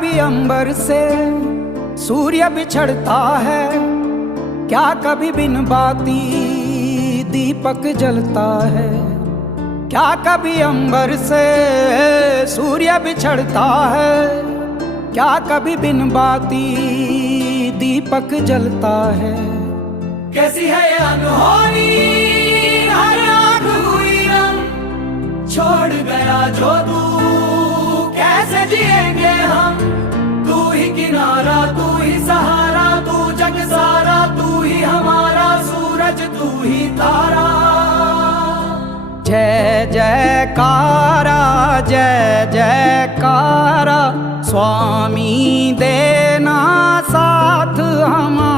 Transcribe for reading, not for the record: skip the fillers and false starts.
कभी अंबर से सूर्य बिछड़ता है, क्या कभी बिन बाती दीपक जलता है। क्या कभी अंबर से सूर्य बिछड़ता है, क्या कभी बिन बाती दीपक जलता है। कैसी है ये अनहोनी, हर आँख हुई नम, छोड़ गया जो तू कैसे जिएंगे हम। तू ही किनारा, तू ही सहारा, तू जग सारा, तू ही हमारा सूरज, तू ही तारा। जय जयकारा, जय जयकारा, स्वामी देना साथ हमारा।